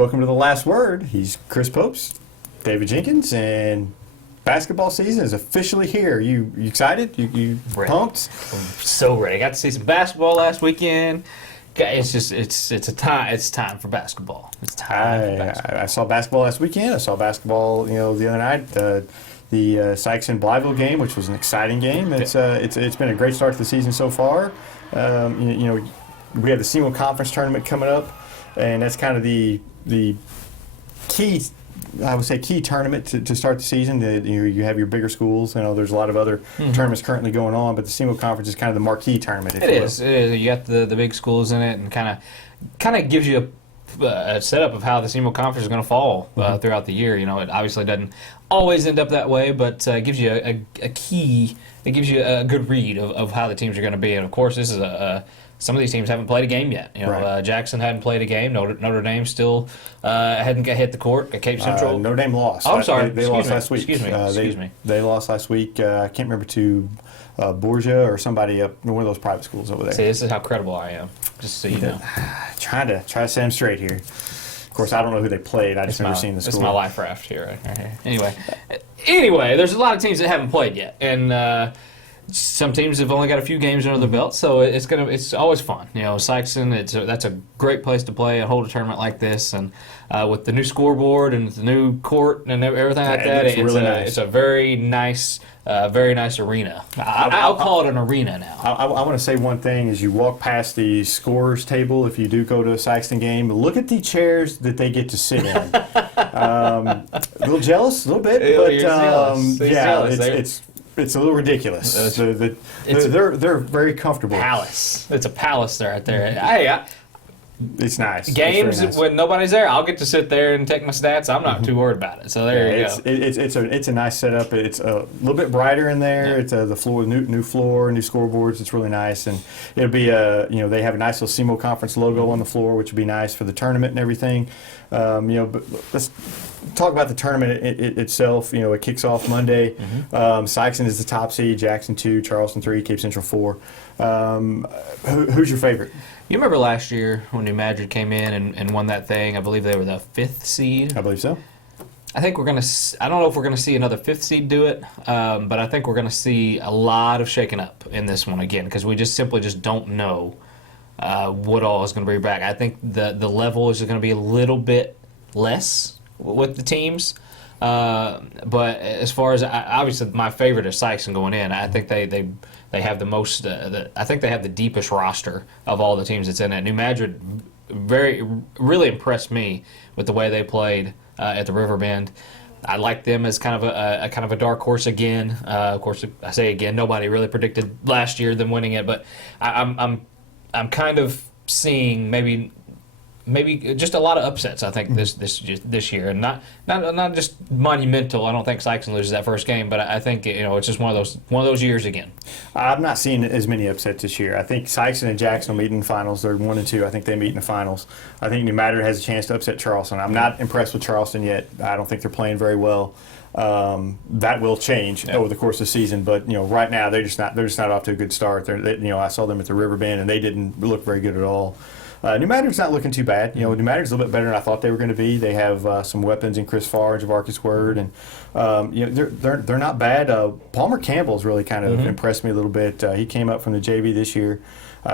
Welcome to The Last Word. He's Chris Popes, David Jenkins, and basketball season is officially here. You excited? You pumped? I'm so ready. I got to see some basketball last weekend. It's just it's time for basketball. It's time for basketball. I saw basketball last weekend. I saw basketball the other night. The Sikeston Fieldhouse game, which was an exciting game. It's been a great start to the season so far. We have the SEMO Conference Tournament coming up, and that's kind of the key, I would say, key tournament to start the season. You have your bigger schools. There's a lot of other tournaments currently going on, but the SEMO Conference is kind of the marquee tournament. It is. You got the big schools in it, and kind of gives you a setup of how the SEMO Conference is going to fall throughout the year. It obviously doesn't always end up that way, but it gives you a key. It gives you a good read of how the teams are going to be. And of course, this is some of these teams haven't played a game yet. Right. Jackson hadn't played a game. Notre Dame still hadn't hit the court. Cape Central. Notre Dame lost. Oh, I'm sorry. They lost last week. Excuse me. They lost last week. I can't remember to Borgia or somebody up one of those private schools over there. See, this is how credible I am. Just so you know. Trying to set them straight here. Of course, I don't know who they played. I just never seen the score. It's my life raft here. Right here. Anyway, there's a lot of teams that haven't played yet, and some teams have only got a few games under their belt, so it's always fun. Sikeston, that's a great place to play and hold a tournament like this, and with the new scoreboard and the new court and everything like that, it's really nice. It's a very nice arena. I'll call it an arena now. I want to say one thing: as you walk past the scorers table, if you do go to a Sikeston game, look at the chairs that they get to sit in. A little jealous, a little bit, but it's a little ridiculous. They're very comfortable. It's a palace there right there. Hey, it's nice. Games nice. When nobody's there, I'll get to sit there and take my stats. I'm not too worried about it. So there you go. It's a nice setup. It's a little bit brighter in there. Yeah. It's the floor, new floor, new scoreboards. It's really nice, and it'll be they have a nice little SEMO Conference logo on the floor, which would be nice for the tournament and everything. But let's talk about the tournament itself. It kicks off Monday. Sikeston is the top seed, Jackson 2, Charleston 3, Cape Central 4. Who's your favorite? You remember last year when New Madrid came in and won that thing? I believe they were the 5th seed. I believe so. I think I don't know if we're going to see another 5th seed do it, but I think we're going to see a lot of shaking up in this one again because we simply don't know what all is going to be back. I think the level is going to be a little bit less with the teams. But as far as obviously my favorite is Sikeston going in. I think they have the most. I think they have the deepest roster of all the teams that's in it. New Madrid really impressed me with the way they played at the Riverbend. I like them as kind of a dark horse again. Of course, I say again, nobody really predicted last year them winning it, but I'm kind of seeing maybe just a lot of upsets. I think this year, and not just monumental. I don't think Sikeston loses that first game, but I think it's just one of those years again. I'm not seeing as many upsets this year. I think Sikeston and Jackson will meet in the finals. They're 1 and 2. I think they meet in the finals. I think New Madrid has a chance to upset Charleston. I'm not impressed with Charleston yet. I don't think they're playing very well. That will change over the course of the season, but right now they're just not off to a good start. I saw them at the Riverbend and they didn't look very good at all. New Madrid's not looking too bad. New Madrid's a little bit better than I thought they were going to be. They have some weapons in Chris Farr, Javarcus Word, and they're not bad. Palmer Campbell's really kind of impressed me a little bit. He came up from the JV this year.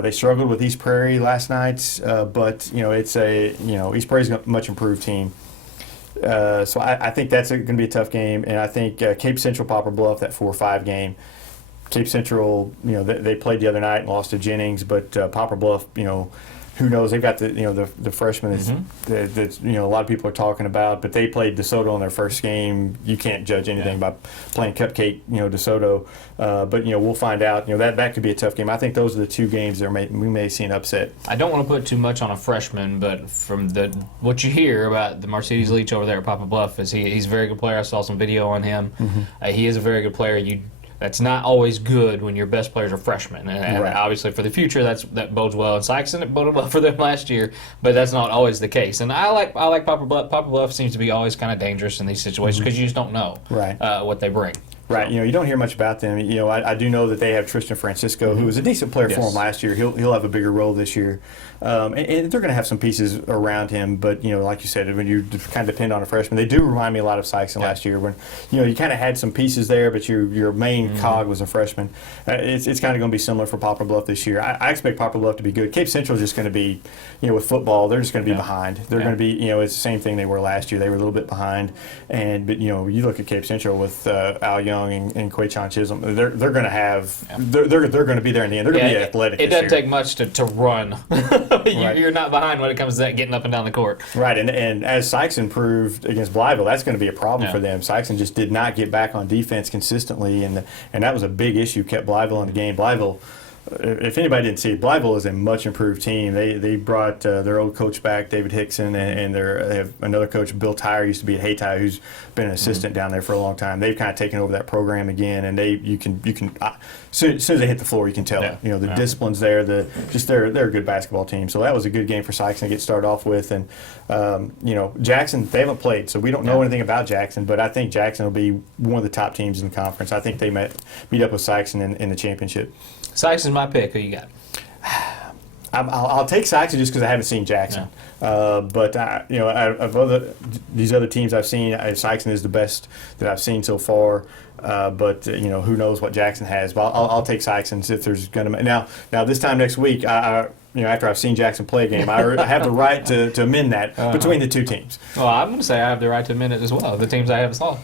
They struggled with East Prairie last night, but East Prairie's a much improved team. So I think that's going to be a tough game, and I think Cape Central Poplar Bluff, that 4-5 game. Cape Central, they played the other night and lost to Jennings, but Poplar Bluff, who knows? They've got the freshmen that a lot of people are talking about, but they played DeSoto in their first game. You can't judge anything by playing cupcake, DeSoto. But we'll find out. That could be a tough game. I think those are the two games that we may see an upset. I don't want to put too much on a freshman, but from what you hear about the Mercedes Leach over there at Poplar Bluff is he's a very good player. I saw some video on him. He is a very good player. That's not always good when your best players are freshmen, and right. Obviously for the future that bodes well. And Sikeston, it boded well for them last year, but that's not always the case. And I like Poplar Bluff. Poplar Bluff seems to be always kind of dangerous in these situations because you just don't know what they bring. Right. You don't hear much about them. I do know that they have Tristan Francisco, who was a decent player for Yes. him last year. He'll have a bigger role this year. And they're going to have some pieces around him. But, like you said, when you kind of depend on a freshman, they do remind me a lot of Sikeston last year when, you kind of had some pieces there, but your main cog was a freshman. It's kind of going to be similar for Poplar Bluff this year. I expect Poplar Bluff to be good. Cape Central is just going to be, with football, they're just going to be behind. They're going to be, it's the same thing they were last year. They were a little bit behind. But, you look at Cape Central with Al Young and Quaychon Chisholm, they're going to have, they're going to be there in the end. They're going to be athletic It this doesn't year. take much to run. You're not behind when it comes to that getting up and down the court. Right, and as Sikeston proved against Blytheville, that's going to be a problem for them. Sikeston just did not get back on defense consistently, and that was a big issue, kept Blytheville in the game. Blytheville, if anybody didn't see it, Blytheville is a much improved team. They brought their old coach back, David Hickson, and they have another coach, Bill Tyre, used to be at Haytie, who's been an assistant down there for a long time. They've kind of taken over that program again, and you can as soon as they hit the floor, you can tell it. The discipline's there. They're a good basketball team. So that was a good game for Sikeston to get started off with. And Jackson, they haven't played, so we don't know anything about Jackson. But I think Jackson will be one of the top teams in the conference. I think they meet up with Sikeston in the championship. Sikeston's my pick. Who you got? I'll take Sikeston just because I haven't seen Jackson. But of these other teams I've seen, Sikeston is the best that I've seen so far. But who knows what Jackson has? But I'll take Sikeston if there's going to now this time next week. After I've seen Jackson play a game, I have the right to amend that between the two teams. Well, I'm going to say I have the right to amend it as well. The teams I have saw.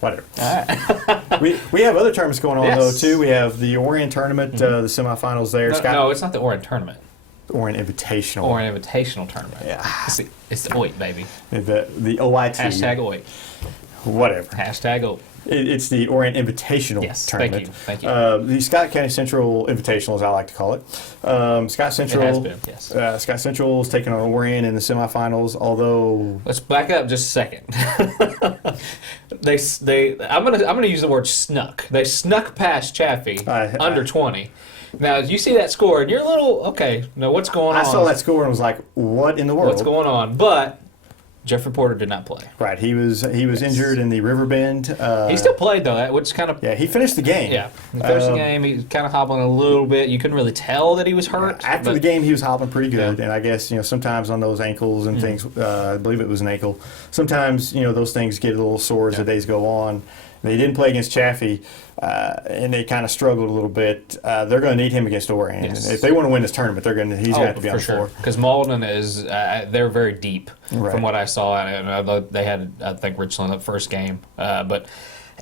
Whatever. All right. we have other tournaments going on though Yes. too. We have the Orient tournament, the semifinals there. No, it's not the Orient tournament. Orient Invitational. Orient Invitational tournament. Yeah. It's the OIT, baby. The OIT. Hashtag OIT. Whatever. Hashtag OIT. It's the Orient Invitational tournament. Thank you. The Scott County Central Invitational, as I like to call it. Scott Central. It has been, yes. Scott Central is taking on Orient in the semifinals. Although, Let's back up just a second. I'm gonna use the word snuck. They snuck past Chaffee under 20. Now you see that score and you're a little okay. Now what's going on? I saw that score and was like, "What in the world? What's going on?" But Jeffrey Porter did not play. Right, he was injured in the Riverbend. He still played though, which kind of he finished the game. Yeah, he finished the game. He was kind of hobbling a little bit. You couldn't really tell that he was hurt. After the game, he was hobbling pretty good, and I guess sometimes on those ankles and things, I believe it was an ankle. Sometimes those things get a little sore as the days go on. They didn't play against Chaffee, and they kind of struggled a little bit. They're going to need him against Orient. Yes. If they want to win this tournament, he's going to have to be on the floor. Because Malden is they're very deep from what I saw, and they had I think Richland the first game, but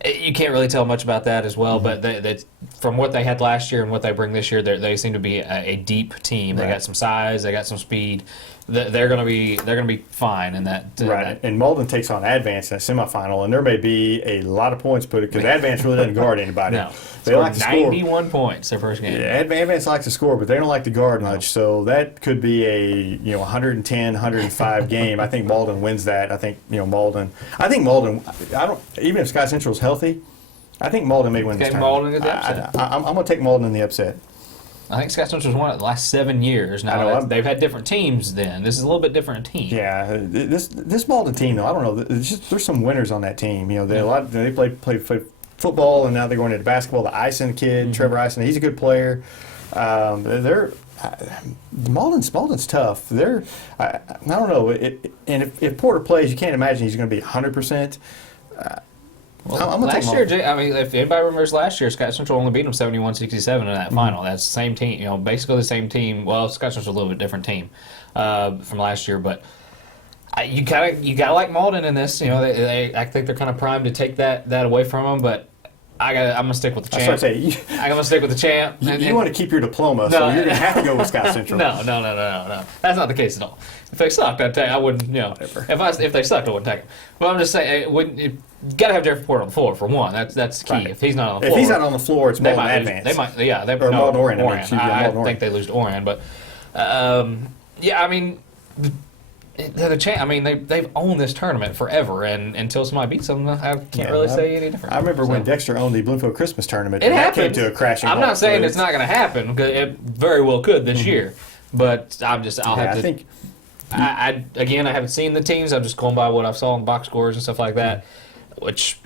you can't really tell much about that as well. But from what they had last year and what they bring this year, they seem to be a deep team. They got some size, they got some speed. They're going to be fine in that. Right, and Malden takes on Advance in a semifinal, and there may be a lot of points put because Advance really doesn't guard anybody. No, they like to score. 91 points their first game. Yeah, Advance likes to score, but they don't like to guard much. So that could be a 110, 105 game. I think Malden wins that. I think Malden. I don't even if Scott Central's healthy. I think Malden may win this tournament. Malden in the upset. I'm going to take Malden in the upset. I think Scott Central's won it the last 7 years. Now they've had different teams. Then this is a little bit different team. Yeah, this Malden team though, I don't know. There's some winners on that team. They play football, and now they're going into basketball. The Ison kid, Trevor Ison, he's a good player. Malden's tough. I don't know. And if Porter plays, you can't imagine he's going to be 100%. Well, last year, if anybody remembers last year, Scott Central only beat them 71-67 in that final. That's the same team, basically the same team. Well, Scott Central's a little bit different team from last year, but you gotta like Malden in this. I think they're kind of primed to take that away from them, but I'm gonna stick with the champ. I'm gonna stick with the champ. You want to keep your diploma, so you're gonna have to go with Scott Central. No. That's not the case at all. If they sucked, I wouldn't. If they sucked, I wouldn't take them. But I'm just saying, you got to have Jeffrey Porter on the floor for one. That's the key. Right. If he's not on the floor, it's Malden Advance. Malden Orient. I think they lose to Orient, but the champ. They've owned this tournament forever, and until somebody beats them, I can't really say any different. I remember when Dexter owned the Bloomfield Christmas tournament. It That happened. came to a crashing I'm halt. not saying it's not going to happen because it very well could this year, but I think. I haven't seen the teams. I'm just going by what I saw in box scores and stuff like that, which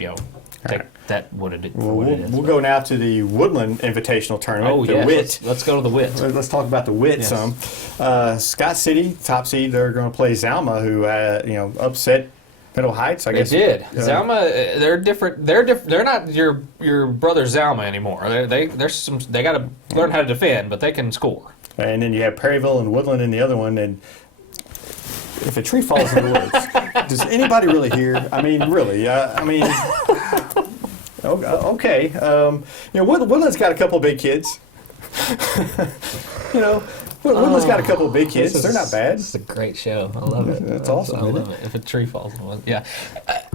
take that what it, for Well, what it is. we'll go now to the Woodland Invitational Tournament. Oh, the yes. WIT. Let's go to the WIT. Let's talk about the WIT Yes. some. Scott City, top seed, they're going to play Zalma, who upset Middle Heights. I guess They did. Zalma, they're different. They're not your brother Zalma anymore. They got to learn how to defend, but they can score. And then you have Perryville and Woodland in the other one. And if a tree falls in the woods, does anybody really hear? I mean, really? Okay. Woodland's got a couple of big kids. Woodland's got a couple of big kids. They're not bad. It's a great show. I love it. That's awesome. I love it. If a tree falls in the woods, yeah.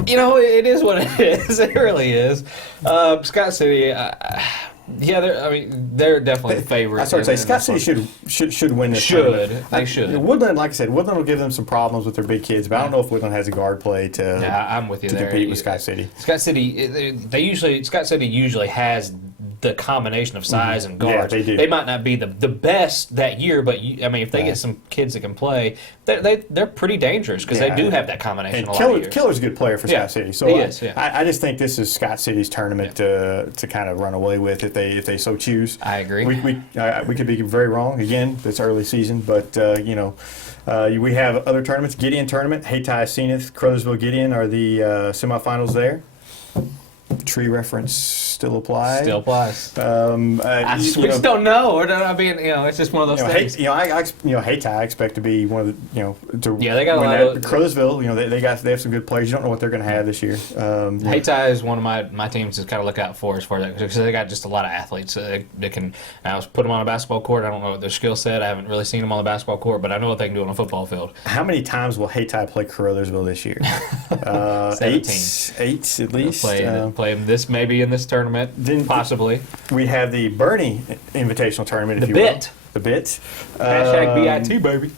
It is what it is. It really is. Scott City. They're definitely the favorite. I started to say Scott City should win this. They should. Woodland, like I said, Woodland will give them some problems with their big kids, but I don't know if Woodland has a guard play to. Yeah, I'm with you to there. compete with Scott City. Scott City, Scott City usually has the combination of size and guards. Yeah, they do. They might not be the best that year, but if they get some kids that can play, they're pretty dangerous because they do have that combination. And a lot of years. Killer's a good player for Scott City, so he is, yeah. I just think this is Scott City's tournament to kind of run away with if they so choose. I agree. We could be very wrong again. It's early season, but we have other tournaments. Gideon tournament, Hayti Zenith, Crothersville Gideon are the semifinals there. Tree reference still applies. Still applies. We just don't know. It's just one of those things. Hayti I expect to be one of the. They got a lot of Crothersville. They have some good players. You don't know what they're going to have this year. Hayti is one of my teams to kind of look out for as far as that, because they got just a lot of athletes. They can. I was put them on a basketball court. I don't know what their skill set. I haven't really seen them on the basketball court, but I know what they can do on a football field. How many times will Hayti play Crothersville this year? 17. Eight at least. Play them maybe in this tournament, then possibly. We have the Bernie Invitational Tournament, if you will. The BIT. Hashtag BIT, baby.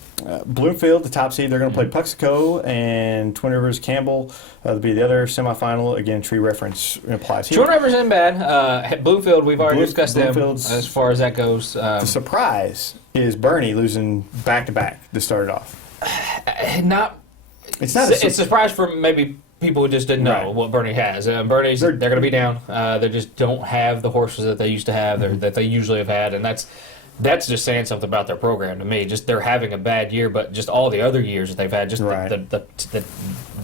Bloomfield, the top seed, they're going to play Puxico, and Twin Rivers Campbell. That'll be the other semifinal. Again, tree reference applies here. Twin Rivers isn't bad. Bloomfield, we've already discussed them as far as that goes. The surprise is Bernie losing back-to-back to start it off. It's a surprise for maybe people who just didn't know what Bernie has. Bernie's they're going to be down. They just don't have the horses that they used to have, that they usually have had, and that's just saying something about their program to me. Just they're having a bad year, but just all the other years that they've had, just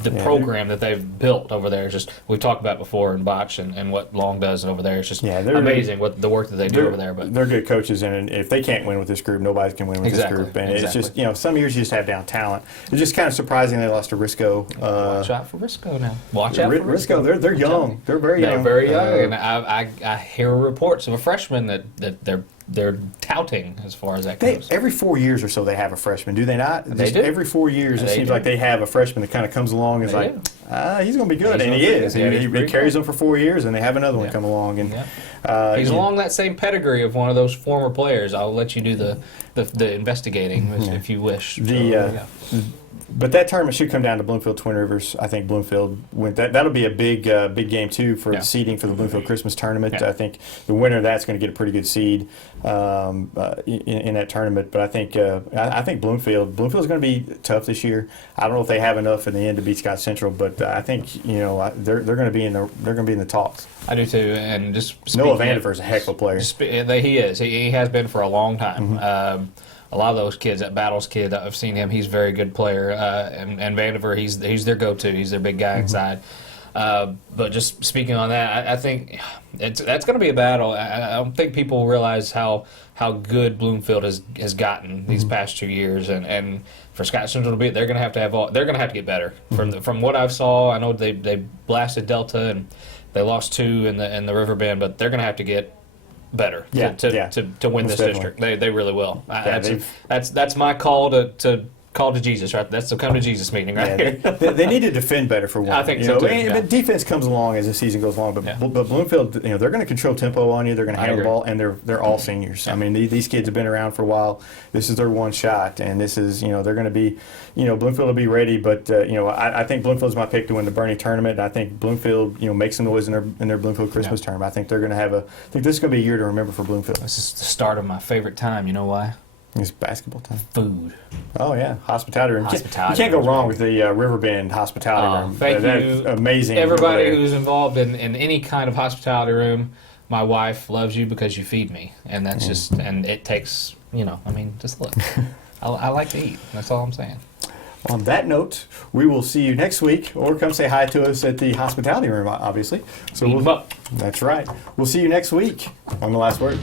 the program that they've built over there is just, we've talked about before in Botch and what Long does over there. It's just amazing what the work that they do over there. But they're good coaches, and if they can't win with this group, nobody can win with this group. And it's just, some years you just have down talent. It's just kind of surprising they lost to Risco. Watch out for Risco now. Watch out for Risco. They're young. They're very young. They're very young, and I hear reports of a freshman that they're touting as far as that goes. Every 4 years or so they have a freshman, do they not? They do. Every 4 years it seems like they have a freshman that kind of comes along and is like, he's going to be good, and he is. He carries them for 4 years, and they have another one come along. And he's along that same pedigree of one of those former players. I'll let you do the investigating if you wish. But that tournament should come down to Bloomfield Twin Rivers. I think Bloomfield went. That'll be a big game too for the seeding for the Bloomfield Christmas tournament. I think the winner of that's going to get a pretty good seed in that tournament. But I think Bloomfield's going to be tough this year. I don't know if they have enough in the end to beat Scott Central, but I think they're going to be in the talks. I do too, and just Noah Vandiver's a heck of a player. He is. He has been for a long time. A lot of those kids, that Battles kid, I've seen him. He's a very good player. And Vandiver, he's their go-to. He's their big guy inside. But just speaking on that, I think that's going to be a battle. I don't think people realize how good Bloomfield has gotten these past 2 years, and for Scott Central to be, they're going to have to get better. From what I've saw, I know they blasted Delta and they lost 2 in the River Bend, but they're going to have to get better to win this district. They really will. That's my call to Jesus, right? That's the come to Jesus meeting, right here. They need to defend better for one. I think so too. But defense comes along as the season goes along. But Bloomfield, they're going to control tempo on you. They're going to handle the ball, and they're all seniors. I mean, these kids have been around for a while. This is their one shot, and this is they're going to be, Bloomfield will be ready. But I think Bloomfield's my pick to win the Bernie tournament. And I think Bloomfield, makes some noise in their Bloomfield Christmas tournament. I think they're going to have I think this is going to be a year to remember for Bloomfield. This is the start of my favorite time. You know why? It's basketball time. Food. Oh yeah, hospitality room. Hospitality You can't go room's wrong with the Riverbend hospitality room. Thank That's you, amazing. everybody over there. who's involved in any kind of hospitality room. My wife loves you because you feed me, and that's just, and it takes, I mean, just look. I like to eat. That's all I'm saying. On that note, we will see you next week, or come say hi to us at the hospitality room, obviously. So Eat 'em up. That's right. We'll see you next week on The Last Word.